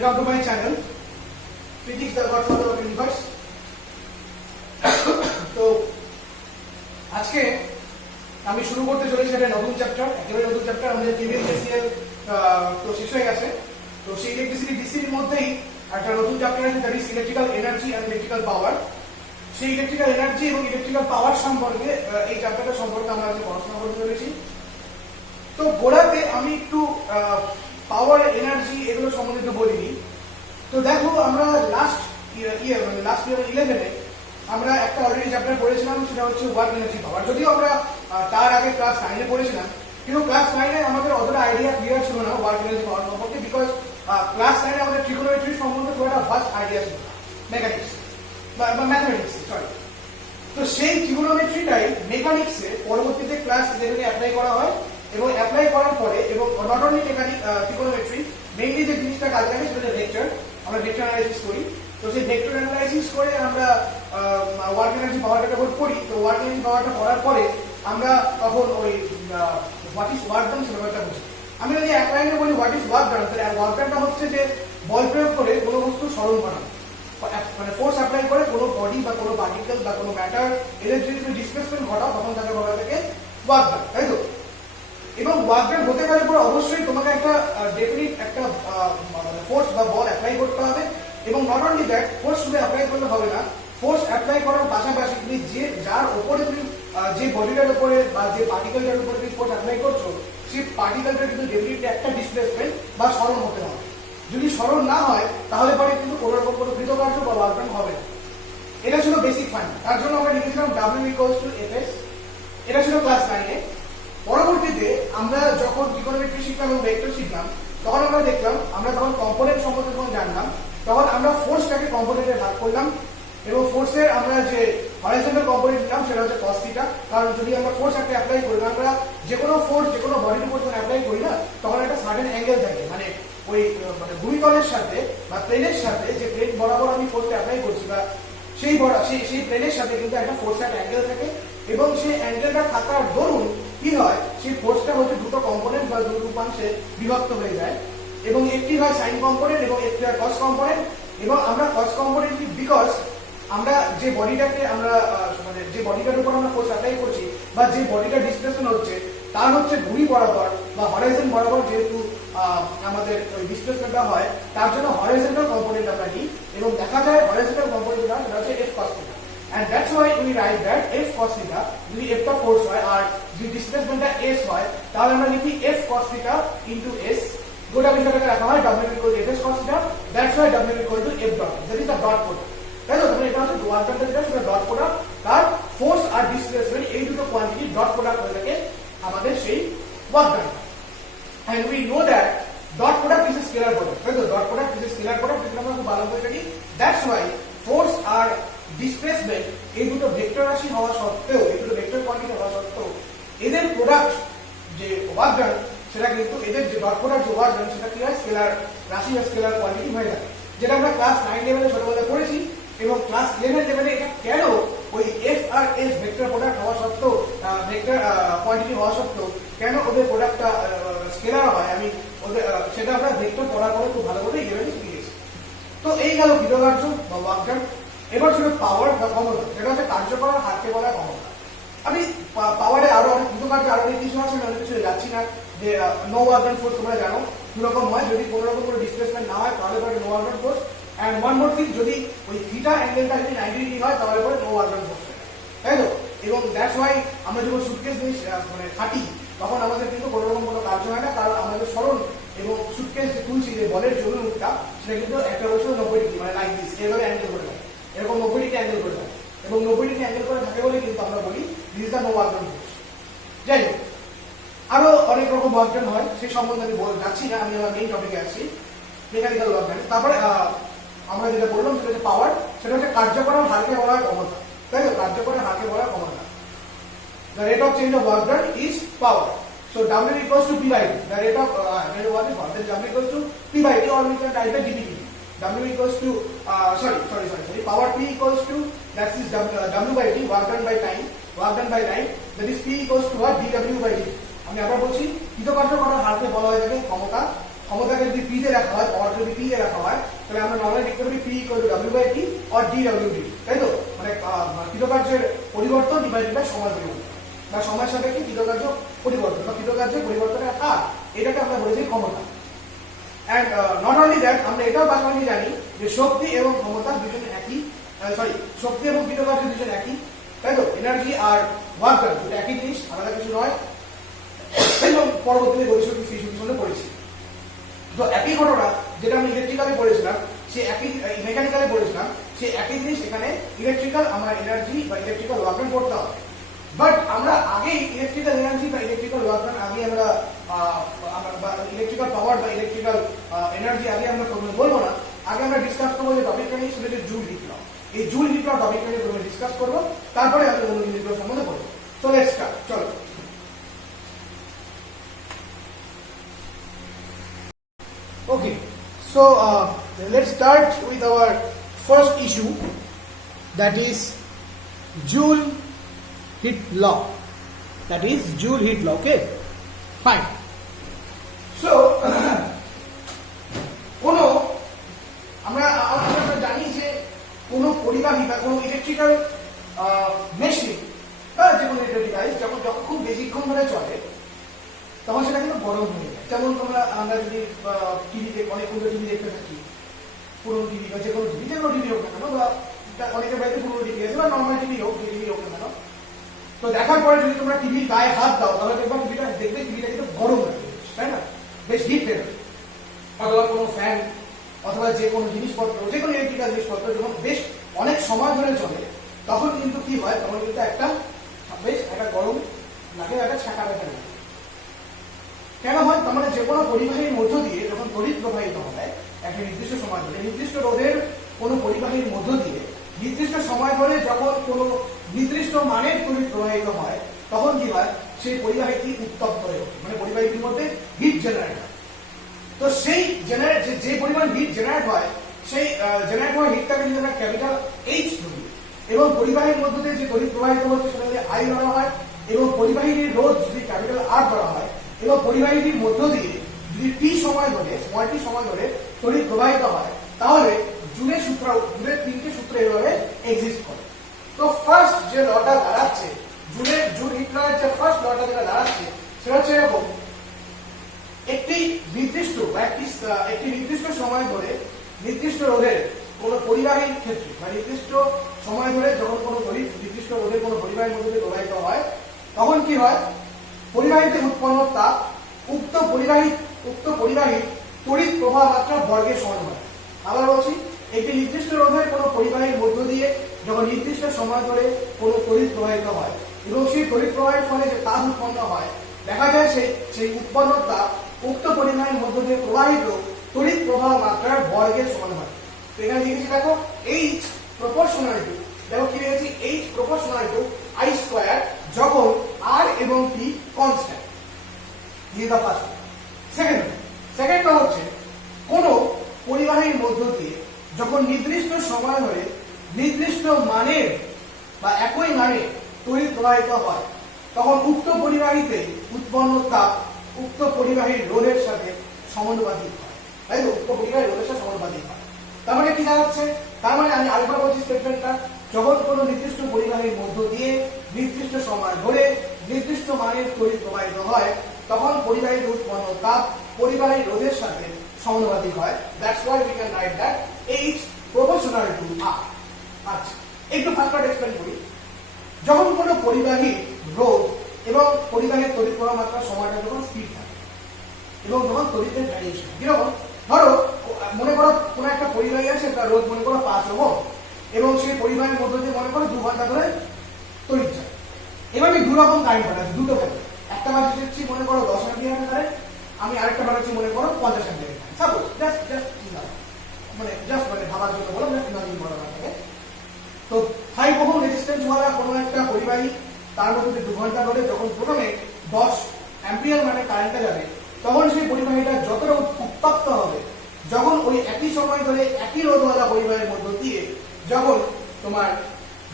Welcome to my channel, Physics the Godfather of Universe. তো আজকে আমি শুরু করতে চলেছি একটা নতুন চ্যাপ্টার, একেবারে নতুন চ্যাপ্টার। আমাদের কেভিএল তো শেষ হয়ে গেছে। তো সেই ইলেকট্রিসিটি ডিসির মধ্যেই একটা নতুন চ্যাপ্টার আছে, that is electrical energy and electrical power. সেই ইলেকট্রিক্যাল এনার্জি এবং ইলেকট্রিক্যাল পাওয়ার সম্পর্কে এই চ্যাপ্টারটা সম্পর্কে আমরা আজকে পড়াশোনা করতে চলেছি। তো গোড়াতে আমি একটু পাওয়ার এনার্জি এগুলো সম্বন্ধে একটু বলিনি। তো দেখো, আমরা লাস্ট ইয়ার 11-এ আমরা একটা অলরেডি চ্যাপ্টার পড়েছিলাম, সেটা হচ্ছে ওয়ার্ক এনার্জি পাওয়ার। যদিও আমরা তার আগে ক্লাস 9-এ পড়েছিলাম, কিন্তু ক্লাস 9-এ আমাদের অতটা আইডিয়া ক্লিয়ার ছিল না ওয়ার্ক এনার্জি পাওয়ার সম্পর্কে, বিকজ ক্লাস 9-এ আমাদের ট্রিগোনোমেট্রি সম্বন্ধে খুব একটা ভাস্ট আইডিয়া ছিল না, মেকানিক্স বা ম্যাথমেটিক্স, সরি। তো সেই ট্রিগোনোমেট্রিটাই মেকানিক্সে পরবর্তীতে ক্লাস 11-এ অ্যাপ্লাই করা হয়, এবং অ্যাপ্লাই করার পরে এবং নট অনলি ট্রিগোনোমেট্রি, মেইনলি যে জিনিসটা কাজে লাগে সেটা হচ্ছে ভেক্টর। আমরা ভেক্টর অ্যানালাইসিস করি। তো সেই ভেক্টর অ্যানালাইসিস করে আমরা ওয়ার্ক এনার্জি পাওয়ারটা পড়ি। তো ওয়ার্ক এনার্জি পাওয়ারটা পড়ার পরে আমরা তখন ওই হোয়াট ইজ ওয়ার্ক ডান সেটা একটা বুঝি। আমি যদি এক লাইনে বলি হোয়াট ইজ ওয়ার্ক ডান, তাহলে ওয়ার্ক ডানটা হচ্ছে যে বল প্রয়োগ করে কোনো বস্তু সরল বানানো, মানে ফোর্স অ্যাপ্লাই করে কোনো বডি বা কোনো পার্টিকেল বা কোনো ম্যাটার এদের যদি তুমি ডিসপ্লেসমেন্ট ঘটাও, তখন তাকে বলা থাকে ওয়ার্ক ডান, তাই তো? এবং ওয়ার্ক ডান হতে গেলে পরে অবশ্যই তোমাকে একটা ডেফিনিট একটা ফোর্স বা বল অ্যাপ্লাই করতে হবে। এবং নট অনলি দ্যাট, ফোর্স শুধু অ্যাপ্লাই করলে হবে না, ফোর্স অ্যাপ্লাই করার পাশাপাশি তুমি যার উপরে তুমি যে বডিটার উপরে বা যে পার্টিকেলটার উপরে তুমি ফোর্স অ্যাপ্লাই করছো, সেই পার্টিকেলটা কিন্তু ডেফিনেটলি একটা ডিসপ্লেসমেন্ট বা সরণ হতে হবে। যদি সরণ না হয় তাহলে পরে কিন্তু কোনো রকম কোনো কৃতকার্য বা ওয়ার্ক ডান হবে না। এটা ছিল বেসিক ফাইন্ড। তার জন্য আমরা লিখেছিলাম W=Fs। এটা ছিল ক্লাস 9-এ। পরবর্তীতে আমরা যখন ট্রিগোনোমেট্রি শিখলাম এবং ভেক্টর শিখলাম, তখন আমরা দেখলাম, আমরা তখন কম্পোনেন্ট সম্পর্কে যখন জানলাম, তখন আমরা ফোর্সটাকে কম্পোনেন্টে ভাগ করলাম। এবং ফোর্সের আমরা যে হরাইজন্টাল কম্পোনেন্ট নিলাম সেটা হচ্ছে cos θ। কারণ যদি আমরা ফোর্স একটা অ্যাপ্লাই করি, আমরা যে কোনো ফোর্স যে কোনো বডির উপর যখন অ্যাপ্লাই করি না, তখন একটা সার্টেন অ্যাঙ্গেল থাকে, মানে ওই মানে ভূমিতলের সাথে বা প্লেনের সাথে যে প্লেন বরাবর আমি ফোর্সটা অ্যাপ্লাই করছি বা সেই প্লেনের সাথে কিন্তু একটা ফোর্স একটা অ্যাঙ্গেল থাকে। এবং সেই অ্যাঙ্গেলটা থাকার দরুন কি হয়, সেই ফোর্সটা হচ্ছে দুটো কম্পোনেন্ট বা দুটো উপাংশে বিভক্ত হয়ে যায়। এবং একটি হয় সাইন কম্পোনেন্ট এবং একটি হয় কস কম্পোনেন্ট। এবং আমরা কস কম্পোনেন্ট বিকজ আমরা যে বডিটাকে আমরা মানে যে বডিটার উপর আমরা ফোর্স অ্যাপ্লাই করছি বা যে বডিটা ডিসপ্লেসমেন্ট হচ্ছে, তার হচ্ছে ভূমি বরাবর বা হরাইজন বরাবর যেহেতু আমাদের ওই ডিসপ্লেসমেন্টটা হয়, তার জন্য হরাইজন্টাল কম্পোনেন্ট আমরা নিই। এবং দেখা যায় হরাইজন্টাল কম্পোনেন্টটা সেটা হচ্ছে F cos θ। And that's why we write that F cos θ যদি F টা ফোর্স হয় আর যদি ডিসপ্লেসমেন্টটা S হয়, তাহলে আমরা লিখি F cos θ into S। গোটা বিষয়টাকে রাখা হয় W=Fs cos θ। That's why W=F dot, that is the dot product, তাই তো? তাহলে এটা হচ্ছে ওয়ার্ক ডান, যেটা সেটা ডট প্রোডাক্ট, তার ফোর্স আর ডিসপ্লেসমেন্ট এই দুটো কোয়ান্টিটি ডট প্রোডাক্ট হয়ে থাকে আমাদের সেই work done. And we know that dot product is a scalar product, তাই তো? Dot product is a scalar product, যেটা আমরা খুব ভালো করে জানি। That's why force R displacement এই দুটো ভেক্টর রাশি হওয়া সত্ত্বেও, এই দুটো ভেক্টর কোয়ান্টিটি হওয়া সত্ত্বেও, এদের প্রোডাক্ট যে ওয়ার্ক ডান সেটা কিন্তু এদের যে ডট প্রোডাক্ট যে ওয়ার্ক ডান সেটা কি হয়, স্কেলার রাশি বা স্কেলার কোয়ান্টিটি হয়ে যায়, যেটা আমরা ক্লাস 9 লেভেলে ছোটবেলায় পড়েছি। এবং ক্লাস 11 লেভেলে এটা কেন ওই F আর S ভেক্টর প্রোডাক্ট হওয়া সত্ত্বেও, ভেক্টর কোয়ান্টিটি হওয়া সত্ত্বেও কেন ওদের প্রোডাক্টটা স্কেলার হয়, আমি ওদের সেটা আমরা ভেক্টর পড়ার পরে খুব ভালো করে 11-এ শিখে গেছি। তো এই গেল কৃতকার্য বা ওয়ার্ক ডান। এবার ছিল পাওয়ার বা ক্ষমতা, যেটা হচ্ছে কার্য করার হারকে বলা ক্ষমতা। আমি পাওয়ারে আরো অনেক কৃতকার্য আরো অনেক কিছু আছে, অনেক কিছু যাচ্ছি না। যে নো ওয়ার্ক ডান ফোর্স তোমরা জানো দুরকম হয়, যদি কোনো রকম কোনো ডিসপ্লেসমেন্ট না হয় তাহলে পরে no work done force. And one more thing, যদি ওই থিটা অ্যাঙ্গেলটা যদি 90 ডিগ্রি হয় তাহলে পরে নো ওয়ার্ক ডান ফোর্স হয়, তাই তো? এবং দ্যাটস ওয়াই আমরা যখন সুটকেস জিনিস মানে হাঁটি, তখন আমাদের কিন্তু কোনো রকম কোনো কার্য হয় না, কারণ আমাদের সরণ এবং সুটকেস যে তুলছি যে বলের জন্য মুখটা, সেটা কিন্তু একটা বছর 90 ডিগ্রি মানে লাইক দিস, এইভাবে অ্যাঙ্গেল করে থাকে, এরকম 90 ডিগ্রি অ্যাঙ্গেল করে থাকে। এবং 90 ডিগ্রি অ্যাঙ্গেল করে থাকে বলে কিন্তু আমরা বলি this is the no work done force. যাই হোক, আরো অনেক রকম ওয়ার্ক ডান হয়, সেই সম্বন্ধে আমি যাচ্ছি না, আমি আমার মেইন টপিকে আসছি, মেকানিক্যাল ওয়ার্ক ডান। তারপরে আমরা যেটা বললাম সেটা হচ্ছে পাওয়ার, সেটা হচ্ছে কার্য করার হারকে বলা হয় ক্ষমতা, তাই তো? কার্য করার হারকে বলা হয় ক্ষমতা। The rate of change of work done is power. So W=P/T. The rate of what is power? Then W=P/T, or we can write the dPdt. Power P equals to, that is W/T, work done by time, that is P equals to what? dW/dt. আমি আবার বলছি, কৃতকার্য করার হারকে বলা হয়ে থাকে ক্ষমতা। ক্ষমতাকে যদি পি তে রাখা হয়, পাওয়ার যদি পি এ রাখা হয়, তাহলে আমরা নরমালি লিখতে পারি P equal to W by T or D W D, তাই তো? মানে কৃতকার্যের পরিবর্তন ডিভাইডেড বাই সময় পরিবর্তন, বা সময়ের সাথে কি কৃতকার্য পরিবর্তন বা কৃতকার্যের পরিবর্তনের হার, এটাকে আমরা বলেছি ক্ষমতা। অ্যান্ড নট অনলি দ্যাট, আমরা এটাও পাশাপাশি জানি যে শক্তি এবং ক্ষমতা দুজন একই, শক্তি এবং কৃতকার্য দুজন একই, তাই তো? এনার্জি আর ওয়ার্ক ডান দুটো একই জিনিস, আলাদা কিছু নয়। এবং পরবর্তীতে গতিশক্তি স্থিতিশীল পড়েছি। তো একই ঘটনা যেটা আমি ইলেকট্রিক্যালে পড়েছিলাম, সে একই মেকানিক্যালে পড়েছিলাম, সে একই জিনিস এখানে ইলেকট্রিক্যাল আমরা এনার্জি বা ইলেকট্রিক্যাল ওয়ার্ক ডান পড়তে হবে। বাট আমরা আগে ইলেকট্রিক্যাল এনার্জি বা ইলেকট্রিক্যাল ওয়ার্ক ডান আগে আমরা ইলেকট্রিক্যাল পাওয়ার বা ইলেকট্রিক্যাল এনার্জি আগে আমরা বলবো না। আগে আমরা ডিসকাস করবো যে টপিকটা নিয়ে, সেটা হচ্ছে জুল হিট ল। এই জুল হিট ল টপিকটা নিয়ে প্রথমে ডিসকাস করবো, তারপরে আমি অন্য জিনিসগুলো সম্বন্ধে পড়বো। সো লেটস স্টার্ট, চলো। Okay, so let's start with our first issue, that is Joule heat law. That is Joule heat law. Okay, fine. So কোনো আমরা জানি যে কোনো পরিবাহী বা কোনো ইলেকট্রিক্যাল মেশিন বা যে কোনো ইলেকট্রিক ডিভাইস যখন খুব বেশিক্ষণ ধরে চলে, তখন সেটা কিন্তু গরম হয়ে যায়। যেমন আমরা যদি টিভিতে অনেকগুলো টিভি দেখতে থাকি, পুরোনো টিভি বা যে কোনো টিভি হোক না কেন, বা অনেকের বাড়িতে পুরোনো টিভি আছে বা নর্মাল টিভি হোক, যে টিভি হোক না কেন, তো দেখার পরে যদি তোমরা টিভির গায়ে হাত দাও, তাহলে দেখবা টিভিটা কিন্তু গরম লাগে, তাই না? বেশ হিট বেরোয়। অথবা কোনো ফ্যান অথবা যে কোনো জিনিসপত্র, যে কোনো ইলেকট্রিক্যাল জিনিসপত্র যখন বেশ অনেক সময় ধরে চলে, তখন কিন্তু কি হয়, তখন কিন্তু বেশ একটা গরম লাগে, একটা ছাঁকা ব্যথা লাগে। কেন হয়? তার মানে যে কোনো পরিবাহীর মধ্য দিয়ে যখন তড়িৎ প্রবাহিত হয় একটা নির্দিষ্ট সময় ধরে, নির্দিষ্ট রোধের কোনো পরিবাহীর মধ্য দিয়ে নির্দিষ্ট সময় ধরে যখন কোনো নির্দিষ্ট মানের তড়িৎ প্রবাহিত হয়, তখন কি হয়, সেই পরিবাহীটি উত্তপ্ত হয়ে ওঠে, মানে পরিবাহীটির মধ্যে হিট জেনারেট হয়। তো সেই যে পরিমাণ হিট জেনারেট হয়, সেই জেনারেট হওয়া হিটটাকে যদি আমরা ক্যাপিটাল এইচ ধরি, এবং পরিবাহীর মধ্য দিয়ে যে তড়িৎ প্রবাহিত হচ্ছে সেটা যদি আই ধরা হয়, এবং পরিবাহীর রোধ যদি ক্যাপিটাল আর ধরা হয়, এবং পরিবাহীটির মধ্য দিয়ে যদি টি সময় ধরে, স্মল টি সময় ধরে তড়িৎ প্রবাহিত হয়, তাহলে জুলের তিনটে সূত্র এভাবে এক্সিস্ট করে। তো ফার্স্ট যে লটা দাঁড়াচ্ছে, জুল হিট লয়ের যে ফার্স্ট লটা যেটা দাঁড়াচ্ছে, সেটা হচ্ছে এরকম: একটি নির্দিষ্ট সময় ধরে নির্দিষ্ট রোধের কোন পরিবাহীর ক্ষেত্রে বা নির্দিষ্ট সময় ধরে যখন কোনো নির্দিষ্ট রোধের কোনো পরিবাহীর মধ্যে দিয়ে প্রবাহিত হয়, তখন কি হয়, পরিবাহীতে উৎপন্ন তাপ উক্ত পরিবাহীর তড়িৎ প্রবাহ মাত্রা বর্গের সমান হয়। আবার বলছি, একটি নির্দিষ্ট রোধের কোনো পরিবাহীর মধ্য দিয়ে যখন নির্দিষ্ট সময় ধরে কোনো তড়িৎ প্রবাহিত হয়, এবং সেই তড়িৎ প্রবাহের ফলে যে তাপ উৎপন্ন হয়, দেখা যায় সেই উৎপন্ন তাপ উক্ত পরিবাহীর মধ্য দিয়ে প্রবাহিত তড়িৎ প্রবাহ মাত্রার বর্গের সমান হয়। তো এখানে লিখেছি দেখো, H প্রপোর্শনাল টু, দেখো কি লিখেছি, H proportional to I square, যখন R এবং T constant. This the first. সেকেন্ডটা হচ্ছে, কোন পরিবাহীর মধ্য দিয়ে যখন নির্দিষ্ট সময় ধরে নির্দিষ্ট মানের বা একই মানে তড়িৎ প্রবাহিত হয়, তখন উক্ত পরিবাহীতে উৎপন্ন তাপ উক্ত পরিবাহীর রোধের সাথে সমানুপাতিক হয়, তাই তো? উক্ত পরিবাহীর রোধের সাথে সমানুপাতিক হয়। তার মানে কি দাঁড়াচ্ছে? তার মানে আমি আরেকবার বলছি স্টেটমেন্টটা, যখন কোনো নির্দিষ্ট পরিবাহীর মধ্য দিয়ে নির্দিষ্ট সময় ধরে নির্দিষ্ট মানের তড়িৎ প্রবাহিত হয়, তখন পরিবাহীর উৎপন্ন তাপ পরিবাহীর রোধের সাথে সমানুপাতিক হয়। That's why we can write that H proportional two R। আচ্ছা, একটু ফার্স্ট পার্ট এক্সপ্লেইন করি। যখন কোনো পরিবাহী রোধ এবং পরিবাহীর তড়িৎ প্রবাহ মাত্রা সময়টা যখন স্থির থাকে, এবং যখন তড়িতের ভ্যারিয়েশন, কিরকম, ধরো মনে করো কোনো একটা পরিবাহী আছে, তার রোধ মনে করো 5 ওহম, এবং সেই পরিবাহীর মধ্য দিয়ে মনে করো 2 ঘন্টা ধরে তড়িৎ যায়। এবার আমি দুরকম কারেন্ট বানাচ্ছি, দুটো ভ্যালু, একটা বানাচ্ছি মনে করো 10 অ্যাম্পিয়ার কারেন্ট, আমি আরেকটা বানাচ্ছি মনে করো 50 অ্যাম্পিয়ার কারেন্ট। সাপোজ জাস্ট ভাবার জন্য বললাম, জাস্ট ইমাজিন করা থাকে। তো 5 ওহম রেজিস্ট্যান্স ওয়ালা কোনো একটা পরিবাহী, তার মধ্যে 2 ঘন্টা ধরে যখন প্রথমে 10 অ্যাম্পিয়ার মানে কারেন্টটা যাবে, তখন সেই পরিবাহীটা যতটা উত্তপ্ত হবে, যখন ওই একই সময় ধরে একই রোধওয়ালা পরিবাহীর মধ্য দিয়ে যখন তোমার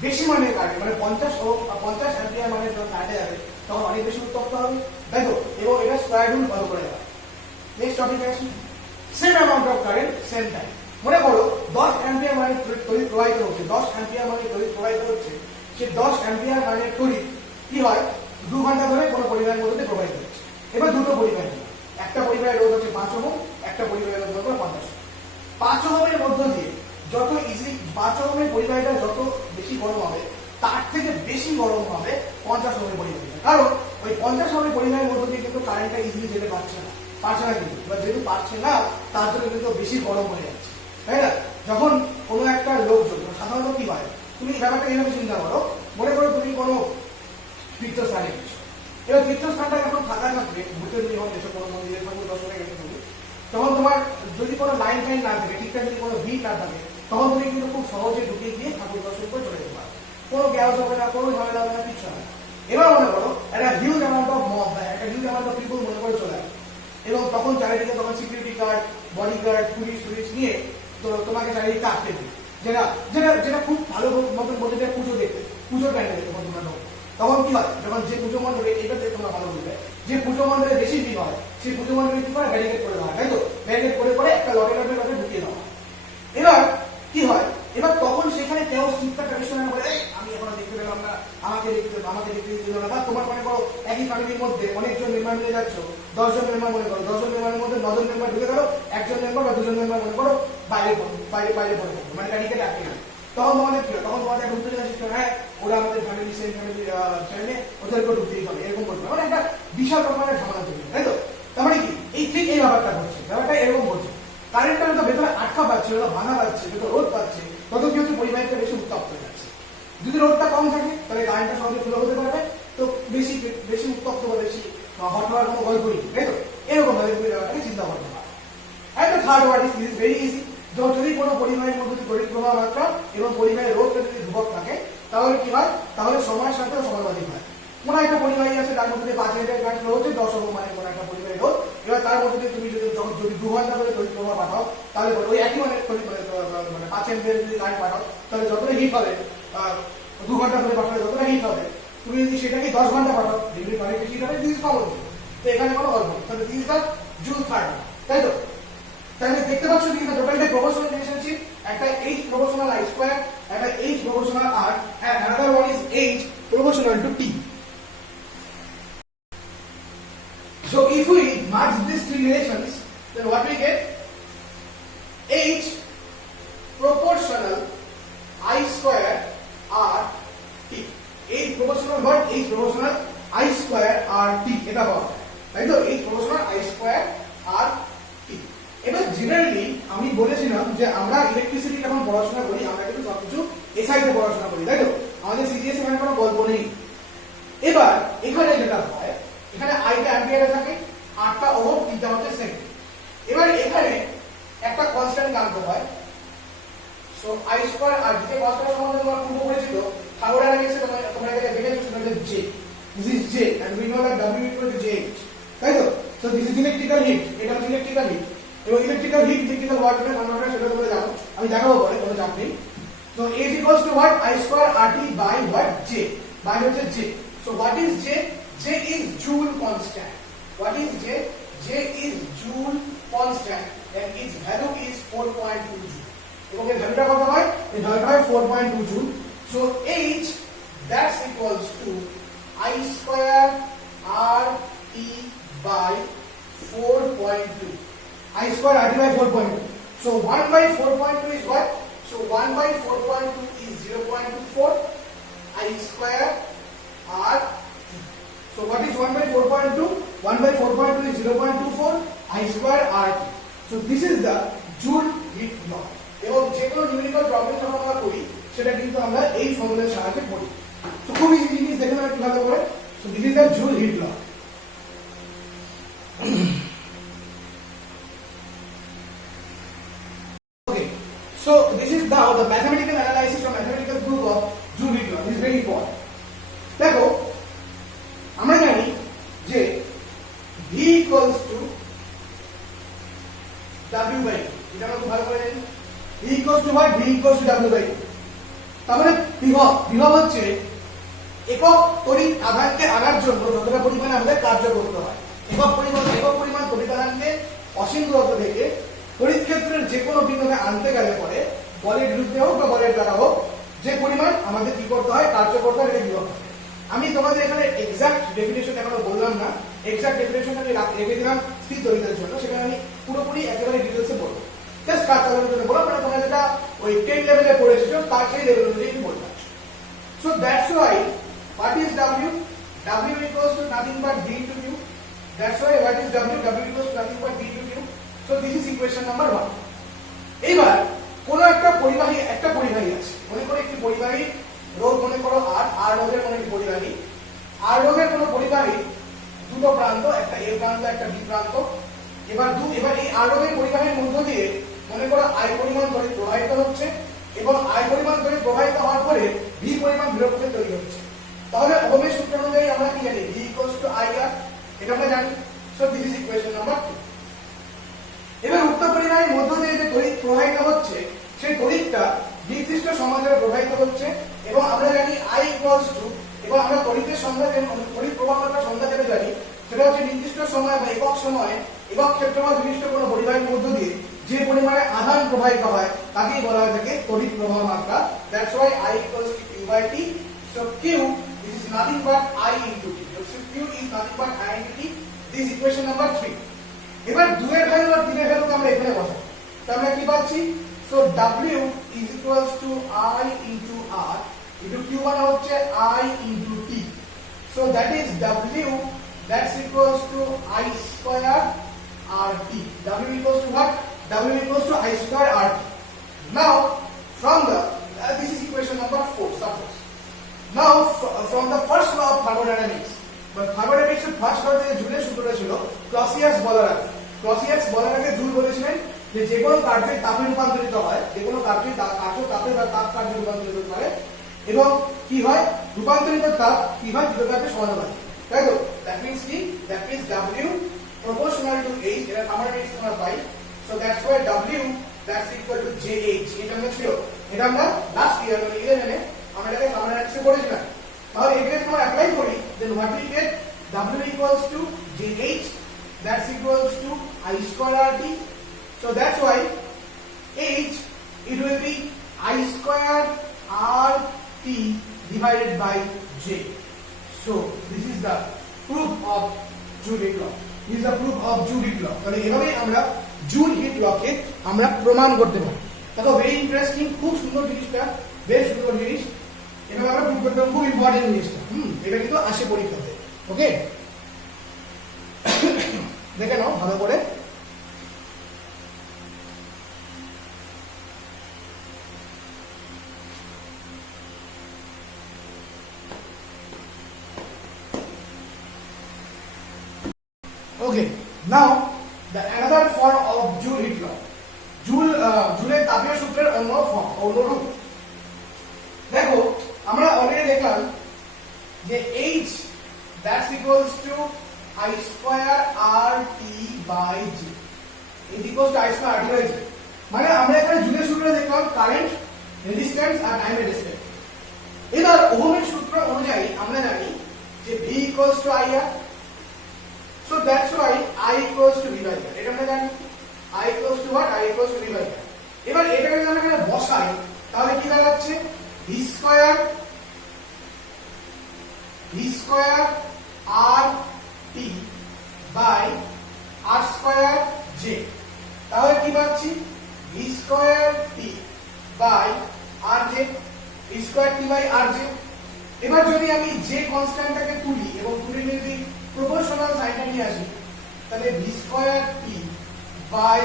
বেশি মানের কারেন্ট, মানে 50 অ্যাম্পিয়ার মানের যখন কারেন্টে যাবে, তখন অনেক বেশি উত্তপ্ত হবে, তাই তো? এবং এটা স্কয়ার রুল ফলো করে যাবে। নেক্সট টপিকে আসি, same amount of current same time. মনে করো 10 অ্যাম্পিয়ার মানে তড়িৎ প্রবাহিত হচ্ছে, 10 অ্যাম্পিয়ার মানে তড়িৎ প্রবাহিত হচ্ছে, সে 10 অ্যাম্পিয়ার মানে তড়িৎ কি হয় 2 ঘন্টা ধরে কোনো পরিবাহের মধ্যে দিয়ে প্রবাহিত হচ্ছে। এবার দুটো পরিবাহ, একটা পরিবাহের রোধ হচ্ছে 5 ওহম, একটা পরিবাহের রোধ হচ্ছে 50 ওহম। 5 ওহমের মধ্য দিয়ে যত ইজি 5 ওহমের পরিবাহীটা যত বেশি গরম হবে তার থেকে বেশি গরম হবে 50 ওহমের পরিবাহীটা, কারণ ওই 50 ওহমের পরিবাহীর মধ্য দিয়ে কিন্তু কারেন্টটা ইজিলি যেতে পারছে না কিন্তু, এবার যেহেতু পারছে না তার জন্য কিন্তু বেশি গরম হয়ে যাচ্ছে, তাই না? যখন কোনো একটা লোকজন সাধারণত কি হয়, তুমি ব্যাপারটা এইভাবে চিন্তা করো, মনে করো তুমি কোনো তীর্থস্থানে গেছো, এবার তীর্থস্থানটা যখন ফাঁকা থাকবে, ঘুরতে যদি হোক এসব কোনো মন্দিরের সঙ্গে দর্শনে গেছো তুমি, তখন তোমার যদি কোনো লাইন টাইন না থাকে, ঠিকঠাক যদি কোনো ভিড় না থাকে, তখন তুমি কিন্তু খুব সহজে ঢুকে গিয়ে ঠাকুর দর্শন করে চলে যেতে পারো, কোনো গ্যাস হবে না, কোনো ঝামেলা হবে না, কিছু হবে না। এবার মনে করো একটা হিউজ অ্যামাউন্ট অফ মব, একটা হিউজ অ্যামাউন্ট অফ পিপল মনে করে চলে আসে, এবং তখন চারিদিকে তখন security guard, bodyguard, police নিয়ে তো তোমাকে চারিদিকে আটকে দিই, যেটা যেটা যেটা খুব ভালো মতন বলতে যায় পুজো দেখতে, পুজোর প্যান্ডেল দেখতে তোমরা ঢোকো, তখন কি হয়, যখন যে পুজো মণ্ডপে, এটা তোমরা ভালো বলবে, যে পুজো মণ্ডপে বেশি ভিড় হয় সেই পুজো মণ্ডপে কি করে ব্যারিকেড করে দেওয়া হয়, তাই তো? ব্যারিকেড করে একটা লটে ঢুকিয়ে দেওয়া হয়। এবার কি হয়, এবার তখন সেখানে কেউ চিৎকার ট্রাডিশনাল বলে, আমি এখনো দেখতে পেলাম না, আমাকে দেখতে দিল না, বা তোমার মনে করো একই ফ্যামিলির মধ্যে অনেকজন মেম্বার মিলে যাচ্ছ, 10 জন মেম্বার মনে করো, 10 জন মেম্বারের মধ্যে 9 জন মেম্বার ঢুকে গেল, একজন মেম্বার বা 2 জন মেম্বার মনে করো বাইরে পড়ে থাকবে, মানে ব্যারিকেড আটকে গেল, তখন তোমাদের কি হয়, তখন তোমাদের ঢুকতে যাচ্ছে, হ্যাঁ ওরা আমাদের ফ্যামিলি, সেম ফ্যামিলি চ্যানেলে ওদেরকেও ঢুকতেই হবে, এরকম করতে হবে, মানে একটা বিশাল রকমের ঝামেলা তৈরি, তাই তো? তার মানে কি ঠিক এই ব্যাপারটা হচ্ছে, ব্যাপারটা এরকম হচ্ছে, কারেন্টটা যত ভেতরে আটকা পাচ্ছে, যত ভাঙা পাচ্ছে, যত রোদ পাচ্ছে, তত কি হচ্ছে পরিবাহীটা বেশি উত্তপ্ত হয়ে যাচ্ছে। যদি রোদটা কম থাকে তাহলে কারেন্টটা সহজে ফ্লো হতে পারবে, তো বেশি উত্তপ্ত বা বেশি হট হওয়ার কোনো গল্পই নেই, তাই তো? এরকম ভাবে তুমি ব্যাপারটাকে চিন্তা করতে পারো। And the third one is very easy, যদি কোনো পরিবাহের মধ্যে তড়িৎ প্রবাহ মাত্রা এবং পরিবাহের রোধটা যদি ধ্রুবক থাকে, তাহলে কি হয়, তাহলে সময়ের সাথে সমানুপাতিক হয়। কোনো একটা পরিবাহী আছে তার মধ্যে 5 মিটার কারেন্ট ফ্লো হচ্ছে, 10 ওহম মানে কোনো একটা পরিবাহী রোধ, এবার তার মধ্যে দিয়ে তুমি যদি 2 ঘন্টা ধরে তড়িৎ প্রবাহ পাঠাও, তাহলে ওই একই মানে 5 অ্যাম্পিয়ার যদি কারেন্ট পাঠাও, তাহলে যতটা হিট হবে 2 ঘন্টা ধরে পাঠালে যতটা হিট হবে, তুমি যদি সেটাকে 10 ঘন্টা পাঠাও, ডিগ্রি কারেন্ট হিট হবে, দিস ইজ কমন। তো এখানে কোনো গল্প, তাহলে this is the joule third, তাই তো? তাহলে দেখতে পাচ্ছ কিন্তু টোটালটা প্রপোর্শনাল রিলেশনশিপ, একটা H proportional I square, একটা H proportional R, and another one is H proportional to T. So if we merge these three relations, then what we get? H proportional I square R T. H proportional what? H proportional I square R T. এটা পাওয়া যায়, তাই তো? H proportional I square R T. এবার generally আমি বলেছিলাম যে আমরা ইলেকট্রিসিটি যখন পড়াশোনা করি আমরা কিন্তু সবকিছু এসআই তে পড়াশোনা করি, তাই তো? আমাদের সিজিএস এর কোনো গল্প নেই। এবার এখানে যেটা হয়, এখানে আইটা অ্যাম্পিয়ারে থাকে, 8টা ওহম, 3টা হচ্ছে সেকেন্ড। এবার এখানে একটা কনস্ট্যান্ট আনতে হয়, সো আই স্কয়ার আর যে কনস্ট্যান্ট সম্বন্ধে তোমরা পূর্ব পরিচিত, থার্মোডাইনামিক্সে তোমরা এটাকে দেখেছো, সেটা হচ্ছে J, this is J and we know that W equal to J, তাই তো? So this is electrical heat, এটা হচ্ছে ইলেকট্রিক্যাল হিট, এবং ইলেকট্রিক্যাল হিট ইলেকট্রিক্যাল ওয়াট এর কনভার্টার, সেটা তোমরা জানো, আমি দেখাবো পরে, কোনো চাপ নেই। So H equals to what? I square RT by what? J, by হচ্ছে J. So what is J? J is Joule constant. What is J? J is Joule constant and its value is 4.2 Joule. এবং এর ভ্যালুটা কত হয়? এর ভ্যালুটা হয় 4.2 Joule. So H that's equals to I square RT by 4.2. I square RT by 4.2. So 1 by 4.2 is what? So 1 by 4.2 is 0.24. I square RT. So what is 1 by 4.2? 1 by 4.2 is 0.24. I square RT. So this is the Joule heat law. এবং যে কোনো numerical problem যখন আমরা করি সেটা কিন্তু আমরা এই ফর্মুলার সাহায্যে করি। তো খুব ইজি জিনিস, দেখে নাও কিভাবে করে। So this is the Joule heat law. Okay. So this is now the mathematical analysis or mathematical proof of Joule heat law. This is very important. দেখো আমরা জানি যে V equals to W by T, এটা আমরা খুব ভালো করে জানি। V equals to what? V equals to W by T। তাহলে বিভব হচ্ছে একক তড়িৎ আধানকে আনার জন্য যতটা পরিমাণে আমাদের কার্য করতে হয়, একক পরিমাণ তড়িৎ আধানকে অসীম দূরত্ব থেকে তড়িৎ ক্ষেত্রের যে কোনো বিন্দুকে আনতে গেলে পরে বলের বিরুদ্ধে হোক বা বলের দ্বারা হোক যে পরিমাণ আমাদের কি করতে হয়, কার্য করতে হয়, এটা বিভক্ত হয়। আমি তোমাদের এখানে এক্সাক্ট ডেফিনেশন এখনো বললাম না, এক্সাক্ট ডেফিনেশন আমি রেখে দিলাম স্থির তড়িতের জন্য, সেখানে আমি পুরোপুরি একেবারে ডিটেলসে বলবো। জাস্ট কাজ চালানোর জন্য বললাম, মানে তোমরা যেটা ওই 10 লেভেলে পড়েছো তার সেই লেভেল অনুযায়ী আমি বললাম। So that's why what is W? W equals to nothing but V into Q. That's why what is W? W equals to nothing but V into Q. So this is equation number 1. এবার কোন একটা পরিবাহী আছে, মনে করো একটি পরিবাহী রোধ মনে করো R রোধের কোন একটি পরিবাহী, R রোধের কোন পরিবাহী দুটো প্রান্ত, একটা A প্রান্ত একটা B প্রান্ত। এবার এই R রোধের পরিবাহীর মধ্য দিয়ে মনে করো I পরিমাণ তড়িৎ প্রবাহিত হচ্ছে এবং I পরিমাণ তড়িৎ প্রবাহিত হওয়ার পরে V পরিমাণ বিভক্তি তৈরি হচ্ছে। তাহলে ওহমের সূত্র অনুযায়ী আমরা কি জানি, V equals to IR, এটা আমরা জানি। So this is equation number 2। এবার উক্ত পরিবাহীর মধ্য দিয়ে যে তড়িৎ প্রবাহিত হচ্ছে সেই তড়িৎটা নির্দিষ্ট সময় ধরে প্রবাহিত হচ্ছে এবং আমরা জানি I equals to, এবং আমরা তড়িতের সংজ্ঞা তড়িৎ প্রবাহটার সংজ্ঞা যেটা জানি সেটা হচ্ছে নির্দিষ্ট সময় বা একক সময়ে একক ক্ষেত্রফল বিশিষ্ট কোনো পরিবাহীর মধ্য দিয়ে যে পরিমাণে আধান প্রবাহিত হয় তাকেই বলা হয় থাকে তড়িৎ প্রবাহ মাত্রা। That's why I equals to Q/T. So Q is nothing but I into T. So Q is nothing but I into T. This is equation number 3. এবার 2 এর ভ্যালু আর 3 এর ভ্যালু আমরা এখানে বসাই, তো আমরা কি পাচ্ছি? So W is equals to I into R into Q মানে হচ্ছে I into T. So that is W, that's equals to I square RT. W equals to what? W equals to I square RT. Now from the this is equation number 4. Suppose now from the first law of thermodynamics, but thermodynamics এর first ল থেকে জুলের সূত্রটা ছিল Clausius বলার আগে joule বলেছিলেন যে যে কোনো কার্যের তাপে রূপান্তরিত হয়, যে কোনো কার্যের তাপে বা তাপ কার্যে রূপান্তরিত করে এবং কি হয়, রূপান্তরিত তাপ কি হয়, দুটো তাপের সমানুপাতিক, তাই তো? দ্যাট মিন্স কি, that means W proportional to H, এটা thermodynamics আমরা পাই। So that's why W that's equal to JH, এটা আমরা ছিল, এটা আমরা লাস্ট ইয়ার মানে 11 এ আমরা এটাকে thermodynamics এ পড়েছিলাম। তাহলে এটাকে আমরা অ্যাপ্লাই করি, then what we get, W equals to JH, that's equals to I square RT. So that's why H, it will be I square RT divided by J. So this is the proof of Joule law. This is the proof of Joule law. তাহলে এভাবে আমরা joule hit লকে আমরা প্রমাণ করতে পারি। দেখো very interesting, খুব সুন্দর জিনিসটা, বেশ সুন্দর জিনিস, এভাবে আমরা প্রুভ করতে পারবো, খুব ইম্পর্টেন্ট জিনিসটা। এটা কিন্তু আসে পরীক্ষাতে। ওকে, দেখে নাও ভালো করে। Okay, now the another form of Joule heat law. জুলের তাপীয় সূত্রের অন্য রূপ। দেখো আমরা অলরেডি দেখলাম যে H that's equals to I square RT by J. It equals to I square RT by J. মানে আমরা এখানে জুলের সূত্রে দেখলাম কারেন্ট, রেজিস্ট্যান্স আর টাইমের রেসপেক্ট। এবার ওহমের সূত্র অনুযায়ী আমরা জানি যে V equals to IR. So that's why I equals to V by R. এটা আমরা জানি I equals to what? I equals to V by R. এবার এটাকে যদি আমরা এখানে বসাই তাহলে কি দাঁড়াচ্ছে? V square RT by R square J. তাহলে কি পাচ্ছি? V square T by RJ, V square T by RJ. এবার যদি আমি J কনস্ট্যান্টটাকে তুলি এবং তুলে যদি প্রপোর্শনাল সাইনটা নিয়ে আসি তাহলে V square T by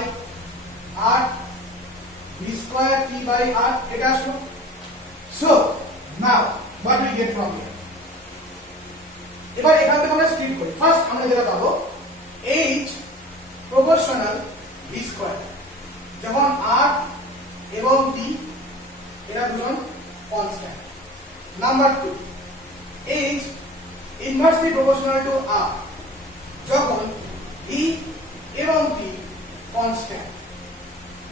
R, V square T by R এটা আসলো। So now what we get from here? এবার এখান থেকে আমরা স্প্লিট করি। ফার্স্ট আমরা যেটা পাবো H proportional V square, যখন R এবং T এরা দুজন constant. Number 2, H inversely proportional to R, যখন V এবং T constant.